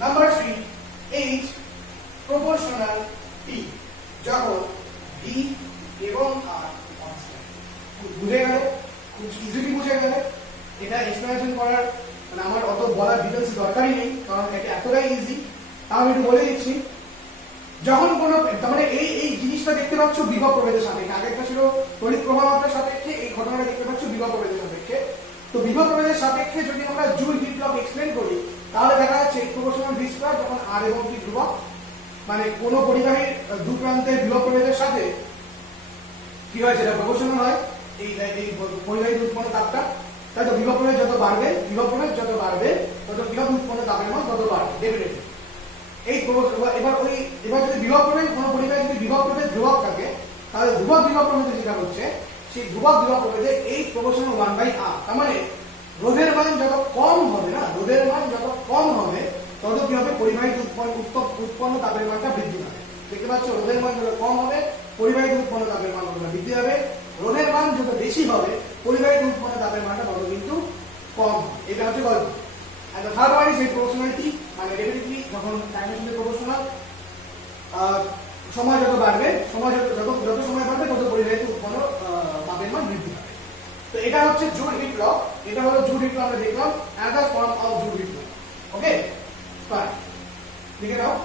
Number 3, H proportional T, যখন V এবং R কনস্ট্যান্ট। বুঝে গেল? খুব ইজিলি বুঝে গেল। এটা এক্সপ্লেনেশন করার মানে আমার অত বলার ডিটেলস দরকারই নেই, কারণ এটা এতটাই ইজি। আমি একটু বলে দিচ্ছি, যখন কোনো তার মানে এই জিনিসটা দেখতে পাচ্ছ বিভব প্রভেদের সাপেক্ষে, আগেরটা ছিল তড়িৎ প্রবাহ মাত্রার সাপেক্ষে, এই ঘটনাটা দেখতে পাচ্ছ বিভব প্রভেদের সাপেক্ষে। তো বিভব প্রভেদের সাপেক্ষে যদি আমরা জুল হিট লক এক্সপ্লেন করি, তাহলে দেখা যাচ্ছে প্রপোর্শনাল ভি স্কয়ার যখন আর এবং টি ধ্রুবক, মানে কোন পরিবাহীর দু প্রান্তের বিভব প্রভেদের সাথে কি হয় সেটা প্রপোর্শনাল হয় এই পরিবাহীর উৎপন্ন তাপটা। তাই তো বিভব প্রভেদ যত বাড়বে, বিভব প্রভেদ যত বাড়বে তত বিভব উৎপন্ন তাপের মান তত বাড়বে ডেফিনেটলি। এবার যদি বিভব প্রভেদ কোনো পরিবাহী যদি বিভব প্রভেদ ধ্রুবক থাকে, তাহলে ধ্রুবক বিভব প্রভেদে যেটা হচ্ছে সেই ধ্রুবক বিভব প্রভেদে এই প্রপোর্শনাল 1/r, তার মানে রোধের মান যত কম হবে না, রোধের মান যত কম হবে তত কি হবে, পরিবাহী উৎপন্ন তাপের মানটা বৃদ্ধি পাবে। দেখতে পাচ্ছ, রোধের মান যত কম হবে পরিবাহী উৎপন্ন তাপের মান বৃদ্ধি হবে, রোধের মান যত বেশি হবে পরিবাহী উৎপন্ন তাপের মানটা তত কিন্তু কম হবে। এটা হচ্ছে গল্প। And the third one is a proportionality, মানে ডেফিনেটলি যখন টাইমের সাথে প্রপোর্শনাল, সময় যত বাড়বে, যত সময় বাড়বে তত পরিবাহী উৎপন্ন তাপের মান বৃদ্ধি পাবে। তো এটা হচ্ছে জুল হিট ল, এটা হলো জুল হিট ল, আমরা দেখলাম another form of joule heat law. Okay fine, লিখে নাও।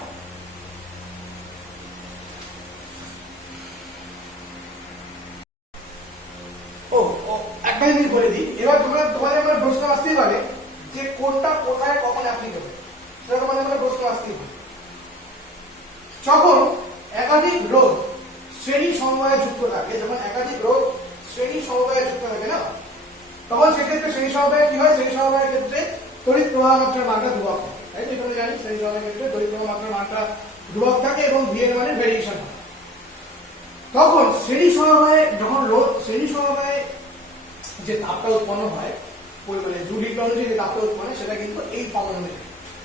একটা জিনিস বলে দিই, এবার তোমাদের আমার প্রশ্ন আসতেই পারে যে কোনটা কোথায় কখন অ্যাপ্লিকেবল, সেটা তোমাদের আমার প্রশ্ন আসতেই পারে। যখন একাধিক রোধ শ্রেণী সমবায়ে যুক্ত থাকে, যখন একাধিক রোধ শ্রেণী সমবায়ে যুক্ত থাকে না, তখন সেক্ষেত্রে শ্রেণী সমবায়ে কি হয়, শ্রেণী সমবায়ের ক্ষেত্রে তড়িৎ প্রবাহ মাত্রার মানটা ধ্রুবক হয়। তাই তো এটা আমরা জানি, শ্রেণী সমবায়ের ক্ষেত্রে তড়িৎ প্রবাহ মাত্রার মানটা ধ্রুবক থাকে এবং ভি এর মানে ভেরিয়েশন হয়। তখন শ্রেণী সমবায়ে যে তাপটা উৎপন্ন হয়, মানে জুল হিট ল অনুযায়ী যে তাপটা উৎপন্ন হয় সেটা কিন্তু এই ফর্মুলা অনুযায়ী,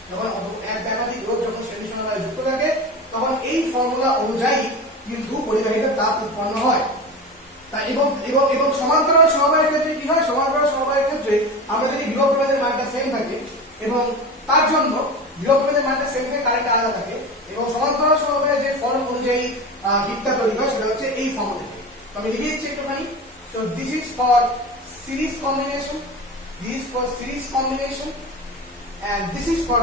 যখন একাধিক রোধ যখন শ্রেণী সমবায়ে যুক্ত থাকে তখন এই ফর্মুলা অনুযায়ী কিন্তু পরিবাহীতে তাপ উৎপন্ন হয়। তাই এবং সমান্তরাল সমবায়ের ক্ষেত্রে কি হয়, সমান্তরাল সমবায়ের ক্ষেত্রে আমরা যদি বিভব প্রভেদের মানটা সেম থাকে এবং তার জন্য বিভব প্রভেদের মানটা সেম থাকে, কারেন্ট আলাদা থাকে, এবং সমান্তরাল সমবায়ে যে ফর্ম অনুযায়ী হিটটা তৈরি হয় সেটা হচ্ছে এই ফর্ম অনুযায়ী। তো আমি লিখে দিচ্ছি একটুখানি। So this is for series combination, this is for series combination, and this is for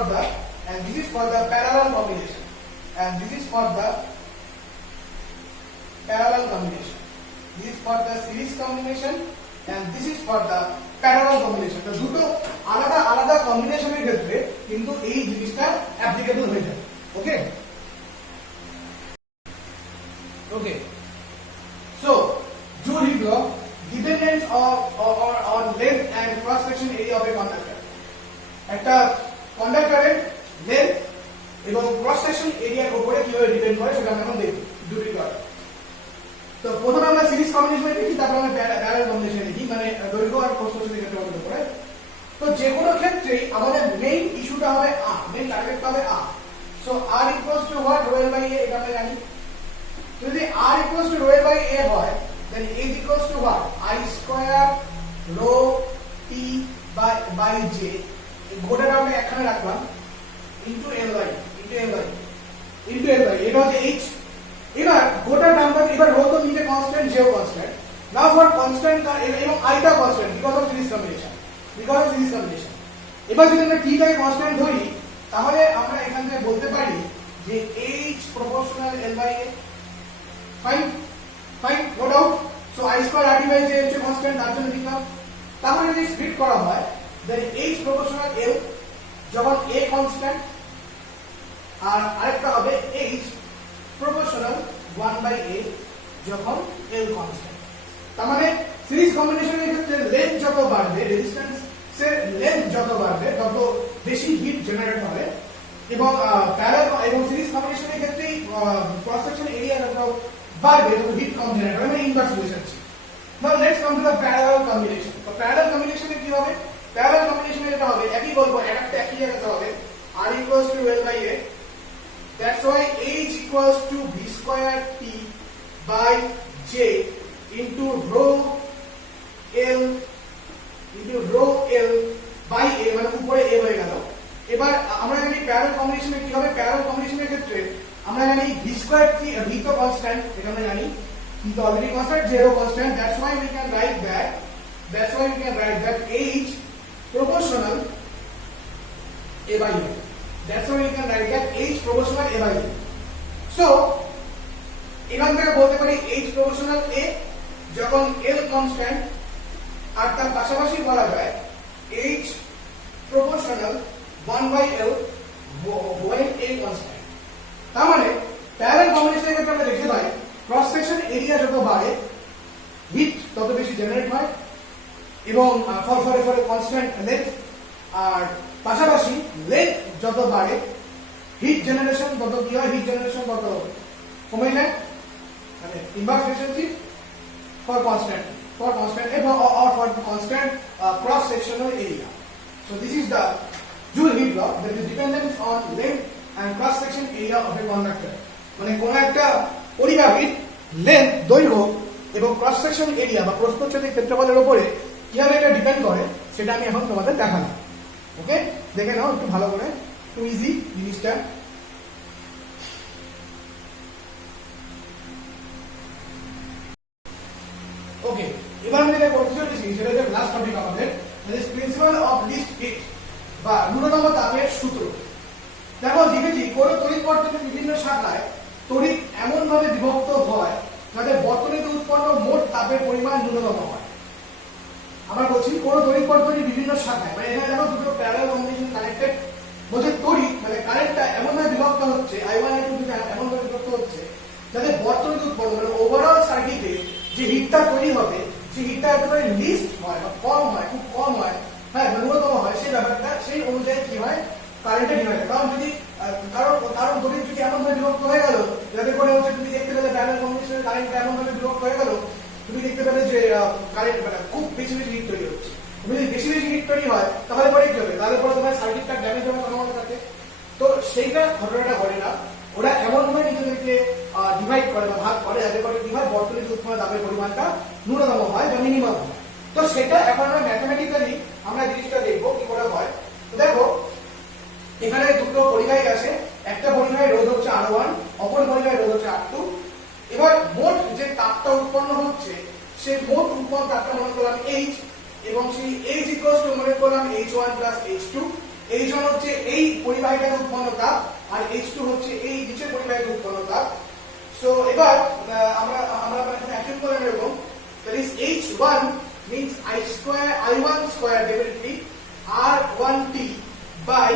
the parallel combination, and this is for the parallel combination. This is for the series combination, and this is for the parallel combination. তো দুটো আলাদা আলাদা কম্বিনেশনের ক্ষেত্রে কিন্তু এই জিনিসটা applicable হয়ে যায়। Okay okay so Joule heat law depends on length and cross section area of a conductor. একটা কন্ডাক্টরের লেন্থ এবং ক্রস সেকশন এরিয়ার উপরে কিভাবে ডিপেন্ড করে সেটা আমরা এখন দেখব জুল হিট ল। তো প্রথমে আমরা সিরিজ কম্বিনেশনে দেখি, তারপর আমরা প্যারালাল কম্বিনেশনে দেখি, মানে দৈর্ঘ্য আর প্রস্থ ক্ষেত্রে আমাদের উপরে। তো যে কোনো ক্ষেত্রেই আমাদের মেইন ইস্যুটা হবে আর, মেইন টার্গেটটা হবে R. So R equals to what, rho L by A, এটা আমরা জানি। যদি R equals to rho L by A হয়, then A is equals to what? I square rho T by J, গোটাটা আমরা একখানে রাখলাম, into Ly, এটা হচ্ছে H। এবার গোটা নাম্বার, এবার রো তো নিচে কনস্ট্যান্ট, J ও কনস্ট্যান্ট। নাও ফর কনস্ট্যান্ট এবং I টা constant because of series combination, এবার যদি আমরা T টাকে কনস্ট্যান্ট ধরি, তাহলে আমরা এখান থেকে বলতে পারি যে H proportional L by A। Fine, no doubt. So I square RT by J হচ্ছে কনস্ট্যান্ট, তার জন্য লিখলাম। তাহলে যদি স্প্লিট করা হয়, then H proportional L যখন A কনস্ট্যান্ট, আর আরেকটা হবে H proportional 1/A যখন L কনস্ট্যান্ট। তার মানে সিরিজ কম্বিনেশনের ক্ষেত্রে লেন্থ যত বাড়বে, রেজিস্ট্যান্সের লেন্থ যত বাড়বে তত বেশি হিট জেনারেট হবে, এবং প্যারালাল এবং সিরিজ কম্বিনেশনের ক্ষেত্রে ক্রস সেকশন এরিয়া যত বাড়বে তত হিট কম জেনারেট হবে, মানে inverse relationship. Now let's come to the parallel combination. তো প্যারালাল কম্বিনেশনে কি হবে, প্যারালাল কম্বিনেশনে যেটা হবে একই বলবো, একটা একই জায়গাতে হবে, R equals to L by A, that's why H equals to V square T by J into rho L by A, মানে উপরে A হয়ে গেল। এবার আমরা জানি প্যারালাল কম্বিনেশনে কি হবে, প্যারালাল কম্বিনেশনের ক্ষেত্রে আমরা জানি V square T, V তো কনস্ট্যান্ট, এটা আমরা জানি, T তো অলরেডি কনস্ট্যান্ট, J ও constant, that's why we can write that H proportional A by L. That's why you can write that H proportional A by L. So এখান থেকে বলতে পারি H proportional A যখন L constant, আর তার পাশাপাশি বলা যায় H proportional 1 by L when A constant. তার মানে প্যারালাল কম্বিনেশনের ক্ষেত্রে আমরা দেখতে পাই ক্রস সেকশন এরিয়া যত বাড়ে হিট তত বেশি জেনারেট হয় এবং ফর কনস্ট্যান্ট লেন্থ, আর পাশাপাশি লেন্থ যত বাড়ে হিট জেনারেশন তত কি হয়, হিট জেনারেশন তত কমে যায়, মানে ইনভার্স রিলেশনশিপ ফর কনস্ট্যান্ট এবং or for constant cross sectional area. So this is the Joule heat law, that is dependence on length and cross section area of a conductor. মানে কোন একটা পরিবাহীর length দৈর্ঘ্য এবং ক্রস সেকশন এরিয়া বা প্রস্থচ্ছেদের ক্ষেত্রফলের উপরে কিভাবে এটা ডিপেন্ড করে সেটা আমি এখন তোমাদের দেখালাম। ওকে, দেখে নাও একটু ভালো করে, একটু ইজি জিনিসটা। ওকে, এবার আমি যেটা করতে চলেছি সেটা হচ্ছে লাস্ট টপিক আমাদের, that is principle of least heat বা ন্যূনতম তাপের সূত্র। দেখো দেখেছি কোন তড়িৎ বর্তনীর বিভিন্ন শাখায় তড়িৎ এমন ভাবে বিভক্ত হয় যাতে বর্তনীতে উৎপন্ন মোট তাপের পরিমাণ ন্যূনতম হয়। আমরা বলছি কোন তড়িৎ বর্তনীর বিভিন্ন শাখায়, মানে এখানে দেখো দুটো প্যারালাল কম্বিনেশন কানেক্টেড, বলছে তড়িৎ মানে কারেন্টটা এমন ভাবে বিভক্ত হচ্ছে, I1 I2 এমন ভাবে বিভক্ত হচ্ছে যাতে বর্তনীতে উৎপন্ন মানে ওভারঅল সার্কিটে যে হিটটা তৈরি হবে সেই হিটটা একেবারে লিস্ট হয় বা কম হয়, খুব কম হয়, হ্যাঁ ন্যূনতম হয়, সেই ব্যাপারটা সেই অনুযায়ী কি হয় কারেন্টটা ডিভাইড হয়। কারণ যদি কারণ তড়িৎ যদি এমন ভাবে বিভক্ত হয়ে গেল যাতে করে হচ্ছে তুমি দেখতে পেলে প্যারালাল কম্বিনেশনের কারেন্টটা এমন ভাবে বিভক্ত হয়ে গেল তুমি দেখতে পেলে যে কারেন্ট মানে খুব বেশি বেশি হিট তৈরি হচ্ছে। তুমি যদি বেশি বেশি হিট তৈরি হয় তাহলে পরে কি হবে, তাহলে পরে তোমার সার্কিটটা ড্যামেজ হওয়ার সম্ভাবনা থাকে। তো সেইটা ঘটনাটা ঘটে না, ওরা এমন ভাবে নিজেদেরকে ডিভাইড করে বা ভাগ করে যাতে করে কি হয় বর্তনীতে উৎপন্ন তাপের পরিমাণটা ন্যূনতম হয় বা মিনিমাম হয়। তো সেটা এখন আমরা ম্যাথমেটিক্যালি আমরা জিনিসটা দেখবো কি করে হয়। তো দেখো এখানে দুটো পরিবাহী আছে, একটা পরিবাহী রোধ হচ্ছে R1, অপর পরিবাহী রোধ হচ্ছে R2। এবার মোট যে তাপটা উৎপন্ন হচ্ছে সেই মোট উৎপন্ন তাপটা মনে করলাম H, এবং সেই H ইকুয়ালস টু মনে করলাম H1 প্লাস H2। H1 হচ্ছে এই পরিবাহীটার উৎপন্ন তাপ আর H2 হচ্ছে এই নিচের পরিবাহীর উৎপন্ন তাপ। সো এবার আমরা এখানে অ্যাকচুয়ালি করে এরকম, that is H1 means I1 square definitely R1T by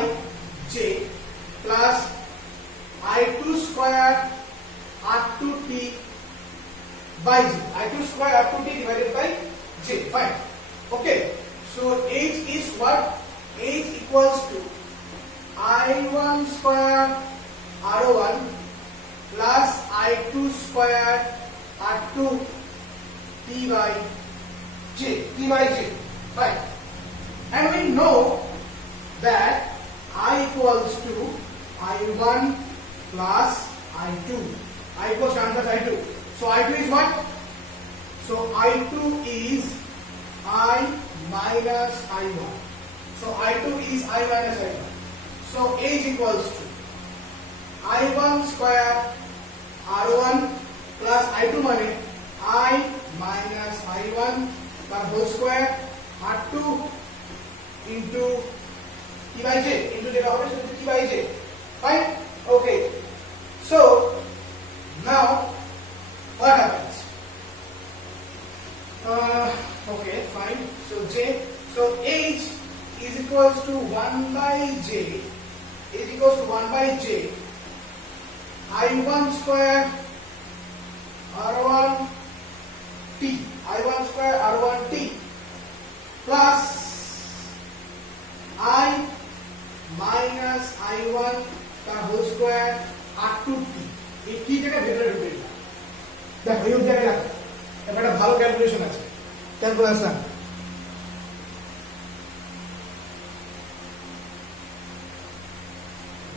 J plus I2 square R2T by J, I2 square R2T divided by J. Fine. Okay, so H is what? H equals to I1 square R1 plus I2 square R2 T by J. Fine. And we know that I equals to I1 plus I2. I equals to 1 plus I2. So I2 is what? So I2 is I minus I1. So I2 is I minus I1. So H equals to I1 square R1 plus I2 মানে I minus I1 তার whole square R2 into T by J, into যেটা হবে সেটা T by J. Fine? Okay. So now what happens? Okay, fine. So H is equals to 1 by J, is equals to 1 by J I1 square R1 T, I1 square R1 T plus I minus I1 তার whole square R2 T। এই কি জায়গা ভেতরে ঢুকে দিলাম, দেখো এই জায়গায় রাখো, একটা ভালো ক্যালকুলেশন আছে, ক্যালকুলেশন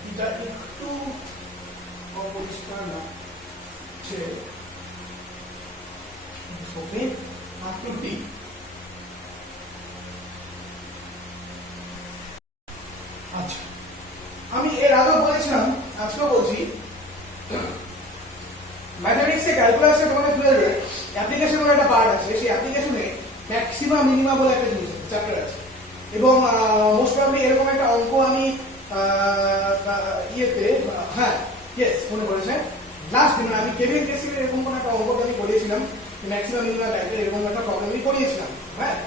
এটা একটু অপরিষ্কার লাগছে, ওকে R2 T। আচ্ছা, আমি এর আগে বলেছিলাম, আজকেও বলছি, ম্যাথমেটিক্সে ক্যালকুলাসে তোমাদের খুলে দেবে অ্যাপ্লিকেশন বলে একটা পার্ট আছে, সেই অ্যাপ্লিকেশনে ম্যাক্সিমা মিনিমা বলে একটা জিনিস চ্যাপ্টার আছে, এবং মোস্ট প্রবাবলি এরকম একটা অঙ্ক আমি ইয়েতে হ্যাঁ ইয়েস মনে পড়েছে লাস্ট দিন আমি কেভিএল কেসিএল এরকম কোনো একটা অঙ্ক আমি করিয়েছিলাম ম্যাক্সিমাম মিনিমাম টাইপের এরকম একটা প্রবলেমই করিয়েছিলাম হ্যাঁ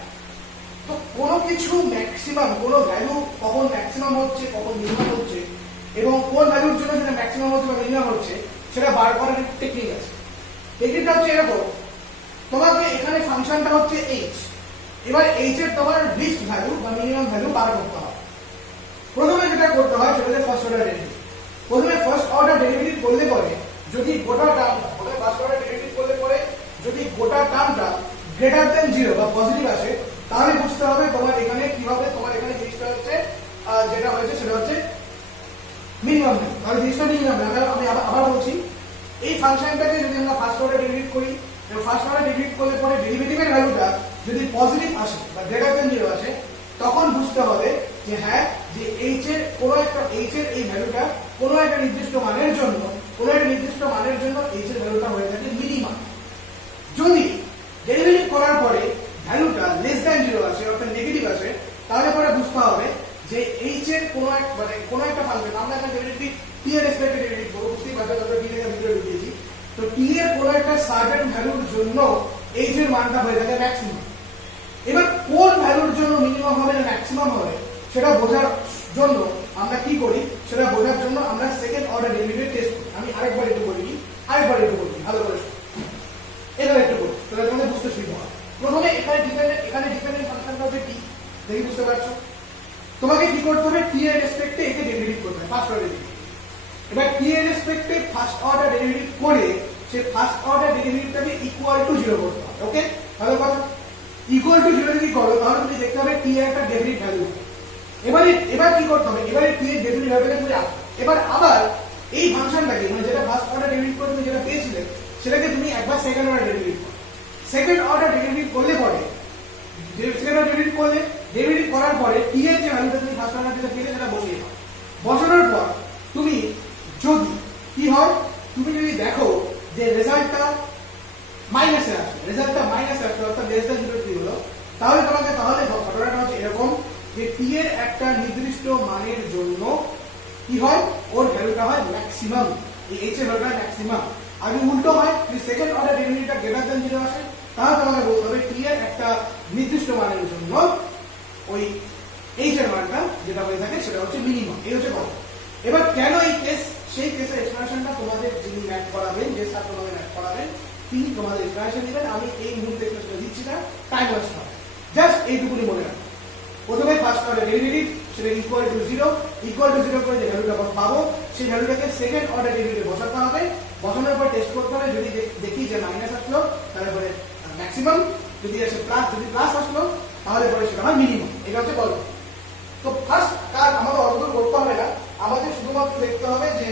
তো কোনো কিছু ম্যাক্সিমাম কোনো ভ্যালু কখন ম্যাক্সিমাম হচ্ছে কখন মিনিমাম হচ্ছে এবং কোন ভ্যালুর জন্য যেটা ম্যাক্সিমাম হচ্ছে বা মিনিমাম হচ্ছে সেটা বার করার টেকনিক আছে টেকনিকটা হচ্ছে এরকম তোমাকে এখানে ফাংশনটা হচ্ছে এইচ এবার এইচ এর তোমার লিস্ট ভ্যালু বা মিনিমাম ভ্যালু বার করতে হবে প্রথমে যেটা করতে হয় সেটা হচ্ছে ফার্স্ট অর্ডার ডেরিভেটিভ প্রথমে ফার্স্ট অর্ডার ডেরিভেটিভ করলে পরে যদি গোটা টার্মটা প্রথমে ফার্স্ট অর্ডার ডেরিভেটিভ করলে পরে যদি গোটা টার্মটা গ্রেটার দেন 0 বা পজিটিভ আসে তাহলে বুঝতে হবে তোমার এখানে কি হবে তোমার এখানে জিনিসটা হচ্ছে যেটা হয়েছে সেটা হচ্ছে মিনিমাম ভ্যালু তাহলে জিনিসটা মিনিমাম আমি আবার বলছি এই ফাংশনটাকে যদি আমরা ফার্স্ট অর্ডার ডেরিভেটিভ করি ফার্স্ট অর্ডার ডেরিভেটিভ করলে পরে ডেরিভেটিভের ভ্যালুটা যদি পজিটিভ আসে বা গ্রেটার দেন 0 আসে তখন বুঝতে হবে যে হ্যাঁ যে এইচ এর কোনো একটা এইচ এর এই ভ্যালুটা কোনো একটা নির্দিষ্ট মানের জন্য এইচ এর ভ্যালুটা হয়ে থাকে মিনিমাম যদি ডেরিভেটিভ করার পরে ভ্যালুটা লেস দ্যান 0 আসে অর্থাৎ নেগেটিভ আসে তাহলে পরে বুঝতে হবে যে এইচ এর কোনো একটা ফাংশন আমরা একটা ডেরিভেটিভ টি এর রেসপেক্টে ডেরিভেটিভ করব বুঝতেই পারছো আমরা টি এর ভিডিও দিয়েছি তো টি এর কোনো একটা সার্টেন ভ্যালুর জন্য এইচ এর মানটা হয়ে থাকে ম্যাক্সিমাম এবার কোন ভ্যালুর জন্য মিনিমাম হবে না ম্যাক্সিমাম হবে সেটা বোঝার জন্য আমরা কি করি সেটা বোঝার জন্য আমরা সেকেন্ড অর্ডার ডেরিভেটিভ টেস্ট করি আমি আরেকবার একটু বলি ভালো করে এবার একটু বলি তাহলে তোমাদের বুঝতে সুবিধা হবে প্রথমে এখানে ডিপেন্ডেন্ট ফাংশনটা হচ্ছে টি দেখি বুঝতে পারছো তোমাকে কি করতে হবে টি এর রেসপেক্টে একে ডেরিভেটিভ করতে হবে ফার্স্ট অর্ডার ডেরিভেটিভ এবার টি এর রেসপেক্টে ফার্স্ট অর্ডার ডেরিভেটিভ করে সেই ফার্স্ট অর্ডার ডেরিভেটিভটাকে ইকুয়াল টু 0 করতে হবে ওকে ভালো কথা ইকুয়াল টু 0 যদি করো তাহলে তুমি দেখতে হবে টি এর একটা ডেরিভেটিভ ভ্যালু এবার কি করতে হবে এবারে টি এর ডেরিভেটিভ ভ্যালুটা তুমি রাখো এবার আবার এই ফাংশনটাকে মানে যেটা ফার্স্ট অর্ডার ডেরিভেটিভ করে তুমি যেটা পেয়েছিলে সেটাকে তুমি একবার সেকেন্ড অর্ডার ডেরিভেটিভ করো সেকেন্ড অর্ডার ডেরিভেটিভ করলে পরে সেকেন্ড অর্ডার ডেরিভেটিভ করার পরে টি এর যে ভ্যালুটা তুমি ফার্স্ট অর্ডার যেটা পেলে সেটা বসিয়ে দাও বসানোর পর তুমি যদি কি হয় তুমি যদি দেখো যে রেজাল্টটা মাইনাসে আসছে অর্থাৎ লেস দ্যান 0 হলো তাহলে ঘটনাটা হচ্ছে এরকম যে টি এর একটা নির্দিষ্ট মানের জন্য কি হয় ওর ভ্যালুটা হয় ম্যাক্সিমাম এই এইচ এর ভ্যালুটা ম্যাক্সিমাম আর যদি উল্টো হয় যদি সেকেন্ড অর্ডার ডেরিভেটিভটা গ্রেটার দেন 0 আসে তাহলে তোমাকে বলতে হবে টি এর একটা নির্দিষ্ট মানের জন্য ওই এইচ এর মানটা যেটা হয়ে থাকে সেটা হচ্ছে মিনিমাম এই হচ্ছে কথা এবার কেন এই কেস সেই কেসের এক্সপ্লেনেশনটা তোমাদের যিনি ম্যাথ করাবেন যে স্যার তোমাদের ম্যাথ করাবেন তিনি তোমাদের এক্সপ্লেনেশন দিবেন আমি এই মুহূর্তে এক্সপ্লেনেশন দিচ্ছি না টাইম ওয়েস্ট হবে জাস্ট এইটুকুনি মনে রাখো প্রথমে ফার্স্ট অর্ডার ডেরিভেটিভ সেটা ইকুয়াল টু 0 করে যে ভ্যালুটা পাবো সেই ভ্যালুটাকে সেকেন্ড অর্ডার ডেরিভেটিভ বসাতে হবে বসানোর পর টেস্ট করতে হবে যদি দেখি যে মাইনাস আসলো তারপরে ম্যাক্সিমাম যদি আসে প্লাস আসলো তাহলে পরে সেটা হয় মিনিমাম এটা হচ্ছে গল্প তো ফার্স্ট কাজ আমাদের অন্তত করতে হবে না আমাদের শুধুমাত্র দেখতে হবে যে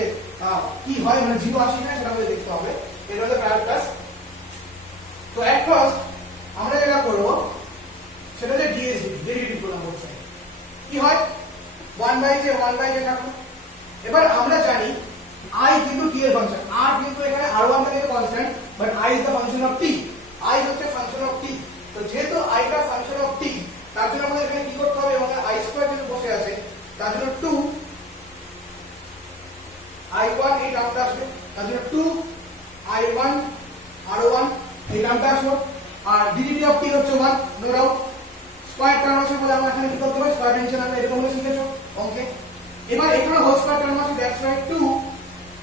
কি হয় মানে 0 আসে না সেটা আমাদের দেখতে হবে এটা হচ্ছে প্রায়োর ক্লাস তো এট ফার্স্ট আমরা যেটা করব সেটা হচ্ছে ডেরিভেটিভ করলাম বলছে কি হয় 1/j থাকলো এবার আমরা জানি i কিন্তু t এর ফাংশন r কিন্তু এখানে r1 থেকে constant but i is the function of t i হচ্ছে ফাংশন অফ t তো যেহেতু i টা ফাংশন অফ t তার জন্য আমাদের এখানে কি করতে হবে আমাদের i স্কয়ার যেহেতু বসে আছে তার জন্য 2 i1 এই টার্মটা আসবে তার জন্য 2 i1 r1 এই টার্মটা আসলো আর dt অফ t হচ্ছে 1 নো ডাউট স্কয়ার টার্ম আছে বলে আমরা এখানে কি করতে পারি স্কয়ার টেনশন আমরা এরকম ভাবে শিখেছো অঙ্কে এবার এখানে হোল স্কয়ার টার্ম আছে দ্যাটস রাইট 2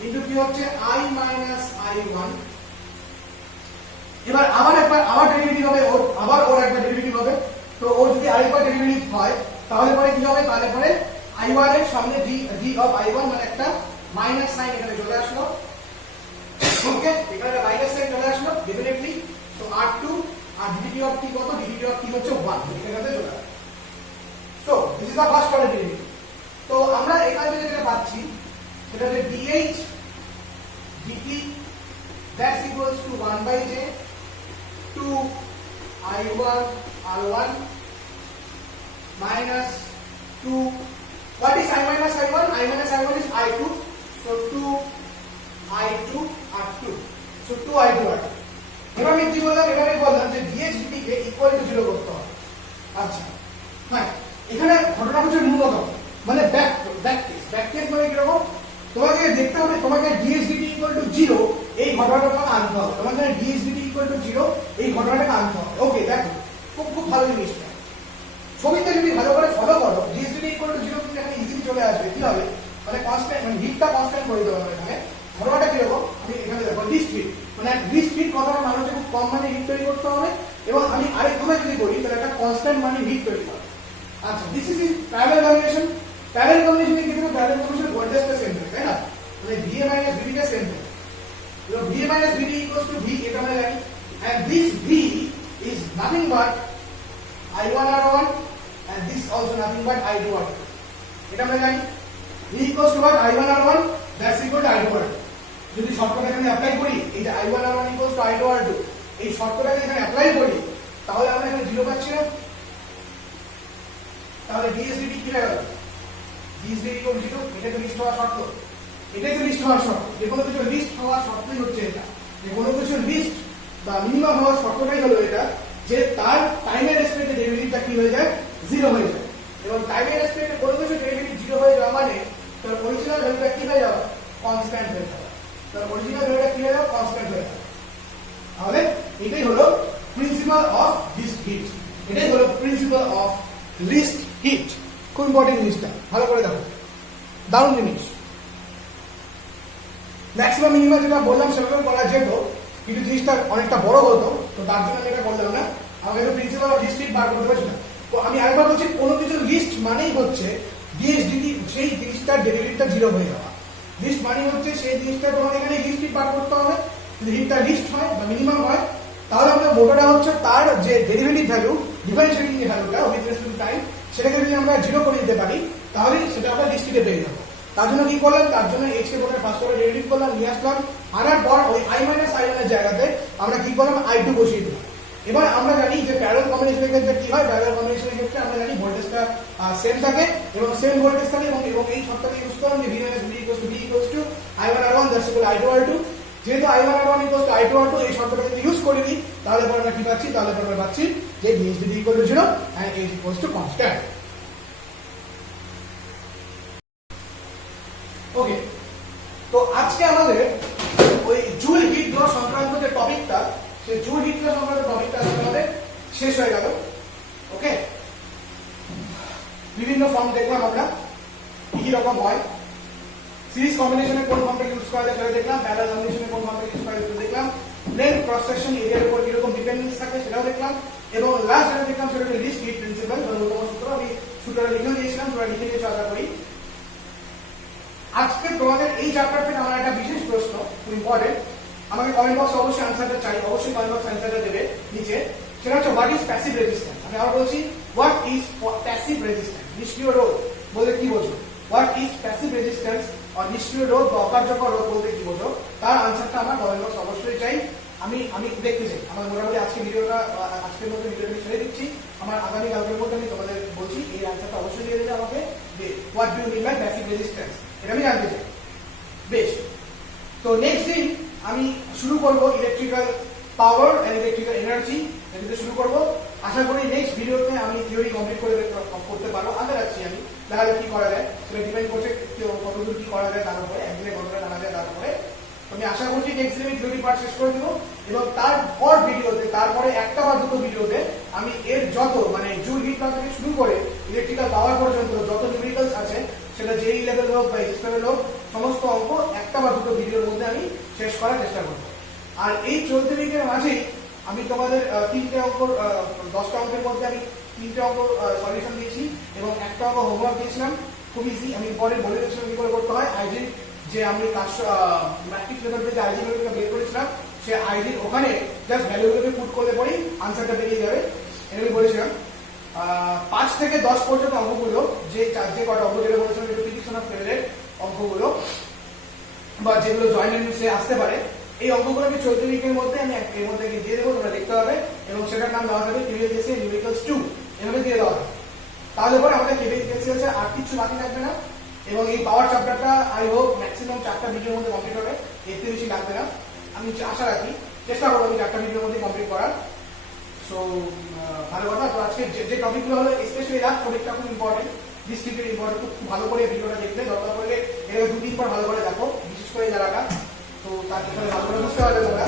ইনটু কি হচ্ছে i i1 এবার আবার ডেরিভেটিভ হবে ওর একটা ডেরিভেটিভ হবে তো ওর যদি আরেকবার ডেরিভেটিভ হয় তাহলে পরে কি হবে তাহলে পরে i1 এর সামনে d অফ i1 মানে একটা মাইনাস সাইন এখানে চলে আসলো ওকে এখানে মাইনাস সাইন চলে আসলো ডেফিনেটলি তো r2 আর dt অফ t কত dt অফ t হচ্ছে 1 এখানে চলে আসলো so this is the first order derivative তো আমরা এখানে যেটা পাচ্ছি সেটা হচ্ছে dh dt that's equals to 1/j 2 i1 r1 minus 2 what is i minus i1 is i2 so 2 i2 r2 so 2 i2 r2 এবার আমি কি বললাম যে dh dt K equal to 0 করতে হবে আচ্ছা হ্যাঁ এখানে ঘটনা হচ্ছে ন্যূনতম মানে ব্যাক কেস মানে কি রকম তোমাকে দেখতে হবে, তোমাকে ডিএসডিটি ইকুয়াল টু 0 এই ঘটনাটাকে আনতে হবে। তোমাকে ডিএসডিটি ইকুয়াল টু 0 এই ঘটনাটাকে আনতে হবে। ওকে, দেখো খুব ভালো জিনিসটা, ছবিতে যদি ভালো করে ফলো করো, ডিএসডিটি ইকুয়াল টু 0 কিন্তু এখানে ইজিলি চলে আসবে। কি হবে, মানে কনস্ট্যান্ট, মানে হিটটা কনস্ট্যান্ট করে দেবো এখানে। ঘটনাটা কি হবে, আমি এখানে দেখো লিস্ট হিট, মানে লিস্ট হিট কথাটা মানে হচ্ছে খুব কম মানে হিট তৈরি করতে হবে, এবং আমি আরেকভাবে যদি বলি তাহলে একটা কনস্ট্যান্ট মানে হিট তৈরি হবে। আচ্ছা, this is in parallel combination. Parallel কম্বিনেশনের ক্ষেত্রে প্যারালাল কম্বিনেশন ভোল্টেজটা সেম থাকে, তাই না? মানে VA মাইনাস VB টা সেম থাকে। তো VA minus VB equals to V, এটা আমরা জানি, and this V is nothing but I1R1 and this also nothing but I2R2, এটা আমরা জানি। V equals to what? I1R1, that's equal to I2R2। যদি শর্তটা এখানে অ্যাপ্লাই করি, এই যে I1R1 equals to I2R2, এই শর্তটাকে এখানে অ্যাপ্লাই করি, তাহলে আমরা এখানে 0 পাচ্ছি না? তাহলে DSDT কি হয়ে গেল? DSDT equal to 0, এটা তো লিস্ট হওয়ার শর্ত, এটাই তো লিস্ট হওয়ার শর্ত। যে কোনো কিছু লিস্ট হওয়ার শর্তই হচ্ছে এটা, যে কোনো কিছু লিস্ট বা মিনিমাম হওয়ার শর্তটাই হলো এটা, যে তার টাইমের রেসপেক্টে ডেরিভেটিভটা কি হয়ে যায়? 0 হয়ে যায়। এবং টাইমের রেসপেক্টে কোনো কিছু ডেরিভেটিভ 0 হয়ে যাওয়া মানে তার অরিজিনাল ভ্যালুটা কি হয়ে যাওয়া? কনস্ট্যান্ট হয়ে যাওয়া। তার অরিজিনাল ভ্যালুটা কি হয়ে যাওয়া? কনস্ট্যান্ট হয়ে যাওয়া। তাহলে এটাই হলো প্রিন্সিপাল অফ লিস্ট হিট, এটাই হলো প্রিন্সিপাল অফ লিস্ট হিট। খুব ইম্পর্টেন্ট জিনিসটা, ভালো করে দেখো, দারুণ জিনিস। ম্যাক্সিমাম মিনিমাম যেটা বললাম সেভাবে করা যেত, কিন্তু জিনিসটা অনেকটা বড় হতো, তো তার জন্য আমি এটা করলাম না। আমাকে তো প্রিন্সিপাল অফ লিস্ট হিট বার করতে পারছি না। তো আমি আরেকবার বলছি, কোনো কিছু লিস্ট মানেই হচ্ছে ডিএসডিটি, সেই জিনিসটার ডেরিভেটিভটা 0 হয়ে যাওয়া। লিস্ট মানে হচ্ছে সেই জিনিসটা তোমাকে এখানে লিস্ট হিট বার করতে হবে। যদি হিটটা লিস্ট হয় বা মিনিমাম হয়, তাহলে আমরা মোটাটা হচ্ছে তার যে ডেরিভেটিভ ভ্যালু, ডিফারেন্সিয়েটিং যে ভ্যালুটা উইথ রেসপেক্ট টু টাইম, সেটাকে যদি আমরা 0 করে দিতে পারি, তাহলে সেটা আমরা লিস্ট হিটে পেয়ে যাবো। তার জন্য কি করলাম, তার জন্য x কে প্রথমে ফার্স্ট অর্ডার ডেরিভেটিভ করলাম, নিয়ে আসলাম, আনার পর ওই I মাইনাস I1 এর জায়গাতে আমরা কি করলাম? I2 বসিয়ে দিলাম। এবার আমরা জানি যে প্যারালাল কম্বিনেশনের ক্ষেত্রে কি হয়, প্যারালাল কম্বিনেশনের ক্ষেত্রে আমরা জানি ভোল্টেজটা সেম থাকে এবং সেম ভোল্টেজ থাকে, এবং এই শর্তটাকে ইউজ করলাম যে V minus V equals to I1R1 that's equal I2R2। যেহেতু I1R1 ইকুয়ালস টু I2R2 এই শর্তটাকে যদি ইউজ করি দিই, তাহলে পরে আমরা কি পাচ্ছি? তাহলে পরে আমরা পাচ্ছি যে DSDT equal to 0 and H equals to constant. Okay, তো আজকে আমাদের ওই জুল হিট ল সংক্রান্ত যে টপিকটা, সেই জুল হিট ল সংক্রান্ত টপিকটা আমাদের শেষ হয়ে গেল। ওকে, বিভিন্ন ফর্ম দেখলাম আমরা কি রকম হয়, সিরিজ কম্বিনেশনে কোন ফর্মটা ইউজ করা যায় সেটা দেখলাম, প্যারালাল কম্বিনেশনে কোন ফর্মটা ইউজ করা যায় সেটা দেখলাম, প্লেন ক্রস সেকশন এরিয়ার উপর কি রকম ডিপেন্ডেন্স থাকে সেটাও দেখলাম, এবং লাস্ট যেটা দেখলাম সেটা হলো লিস্ট হিট প্রিন্সিপাল বা নূতন সূত্র। আমি সূত্রটা লিখে দিয়েছিলাম, তোমরা লিখে নিয়েছো আশা করি। আজকে তোমাদের এই চ্যাপ্টার থেকে আমার একটা বিশেষ প্রশ্ন, খুব ইম্পর্টেন্ট, আমাকে কমেন্ট বক্সে অবশ্যই আনসারটা চাই, অবশ্যই কমেন্ট বক্সে আনসারটা দেবে নিচে। সেটা হচ্ছে হোয়াট ইজ প্যাসিভ রেজিস্ট্যান্স। আমি আবার বলছি, হোয়াট ইজ প্যাসিভ রেজিস্ট্যান্স, নিষ্ক্রিয় রোধ বলতে কি বোঝো? হোয়াট ইজ প্যাসিভ রেজিস্ট্যান্স আর নিষ্ক্রিয় রোধ বা অকার্যকর রোধ বলতে কি বোঝো? তার আনসারটা আমার কমেন্ট বক্সে অবশ্যই চাই। আমি দেখতে চাই। আমার মোটামুটি আজকে ভিডিওটা, আজকের মধ্যে ভিডিওটা ছেড়ে দিচ্ছি। আমার আগামী কালকের মধ্যে আমি তোমাদের বলছি এই আনসারটা অবশ্যই দিয়ে দেবে আমাকে, যে what do you mean by passive resistance, এটা আমি জানতে চাই। বেশ, তো নেক্সট দিন আমি শুরু করব electrical power and electrical energy, এটাতে শুরু করব। আশা করি নেক্সট ভিডিওতে আমি থিওরি কমপ্লিট করতে পারবো, আশা রাখছি আমি। দেখা যাক কি করা যায়, সেটা ডিপেন্ড করছে কতদূর কি করা যায় তার উপরে, একদিনে কতটা জানা যায় তার উপরে। আমি আশা করছি নেক্সট দিন থিওরি পার্ট শেষ করে দেবো, এবং তারপর ভিডিওতে, তারপরে একটা বা দুটো ভিডিওতে আমি এর যত মানে জুল হিট লও থেকে শুরু করে ইলেকট্রিক্যাল পাওয়ার পর্যন্ত যত নিউমেরিক্যালস আছে, সেটা যেই লেভেল হোক বা এক্স লেভেল হোক, সমস্ত অঙ্ক একটা বা দুটো ভিডিওর মধ্যে আমি শেষ করার চেষ্টা করবো। আর এই 14 উইকের মাঝেই আমি তোমাদের 3টে অঙ্ক, 10টা অঙ্কের মধ্যে আমি 3টে অঙ্ক সলিউশন দিয়েছি এবং একটা অঙ্ক হোমওয়ার্ক দিয়েছিলাম, খুব ইজি। আমি পরে বলে দিয়েছিলাম কি করে করতে হয়। আইজি যে আমি ম্যাট্রিক্স লেভেল থেকে আইজি ভ্যালুটা বের করেছিলাম, সে আইজির ওখানে জাস্ট ভ্যালুগুলোকে পুট করলে পরেই আনসারটা বেরিয়ে যাবে, এটা আমি বলেছিলাম। 5 থেকে 10 পর্যন্ত অঙ্কগুলো, যে কটা অঙ্ক যেটা বলেছিলাম, প্রেডিকশন অফ ফেভারিট অঙ্কগুলো বা যেগুলো জয়েন্ট এন্ট্রিতে আসতে পারে, এই অঙ্কগুলো আমি 14 উইকের মধ্যে আমি এর মধ্যে দিয়ে দেবো, তোমরা দেখতে হবে, এবং সেটার নাম দেওয়া যাবে কেভিএলসি নিউমেরিক্যালস 2, এভাবে দিয়ে দেওয়া হবে। তাহলে পরে আমাদের কেভিএলসি আছে, আর কিছু বাকি থাকবে না। এবং এই পাওয়ার চ্যাপ্টারটা আই হোপ ম্যাক্সিমাম 4টা ভিডিওর মধ্যে কমপ্লিট হবে, এর থেকে বেশি লাগবে না, আমি আশা রাখি। চেষ্টা করবো আমি 4টা ভিডিওর মধ্যে কমপ্লিট করার। সো ভালো কথা। তো আজকে যে টপিকগুলো হলো, স্পেশালি লাস্ট টপিকটা খুব ইম্পর্টেন্ট, ডিস্ট্রিক্টের ইম্পর্টেন্ট খুব ভালো করে ভিডিওটা দেখবে, দরকার পড়লে এর 2-3 বার ভালো করে দেখো, বিশেষ করে জায়গাটা তো তার ক্ষেত্রে ভালো করে বুঝতে পারবে তোমরা।